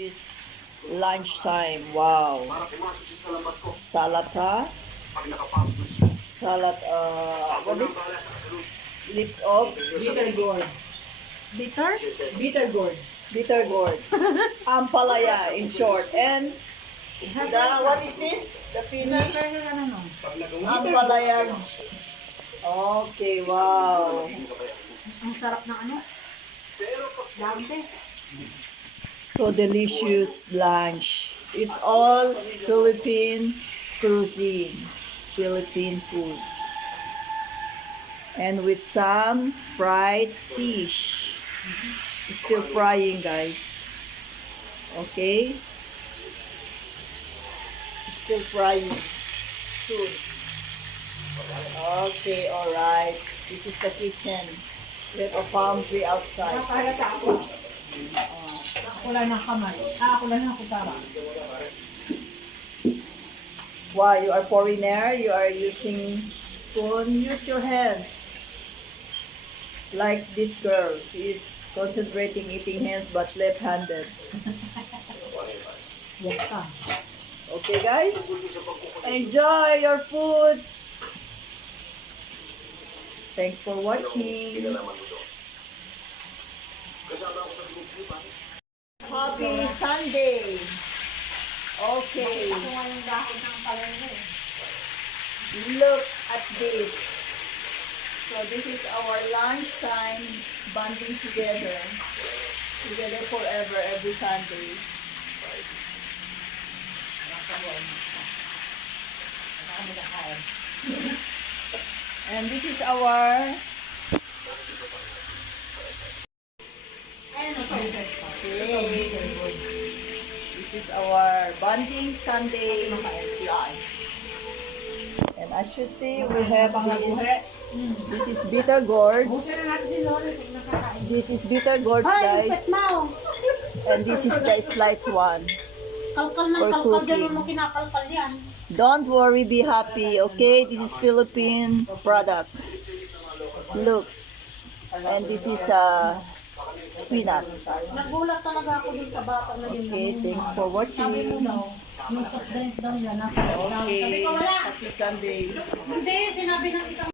This lunchtime, wow. Salata. Salad, what is? Lips of? Bitter gourd. Bitter? Bitter gourd. Bitter gourd. Ampalaya, in short. And the, what is this? The finish? Ampalaya. Okay, wow. Ang sarap ng ano? Dante. So delicious lunch. It's all Philippine cuisine, Philippine food. And with some fried fish. It's still frying, guys. Okay? It's still frying. Soon. Okay, alright. This is the kitchen. We have a palm tree outside. Nakalata ako. Ako lang ng kamay. Ako lang ng kutara. Why? You are foreigner? You are using spoon? Use your hands. Like this girl. She is concentrating eating hands but left-handed. Yes ka. Okay, guys? Enjoy your food! Thanks for watching. Happy Sunday! Okay. Look at this. So this is our lunchtime bonding together. Together forever every Sunday. And this is our this is our bonding Sunday lunch. And as you see, we have this is bitter gourd. This is bitter gourd, guys. And this is the sliced one. Kalkal ng For kalkal. cooking. Ganun mo kinakalkal yan. Don't worry, be happy, okay? This is Philippine product. Look. And this is spinach. Nagulat talaga ako dun sa bata na yun. Okay, thanks for watching. Sabi mo daw, yung soft drink daw yan. Nasa daw. Sabi Okay, ko wala. happy Sunday. Hindi, sinabi ng isang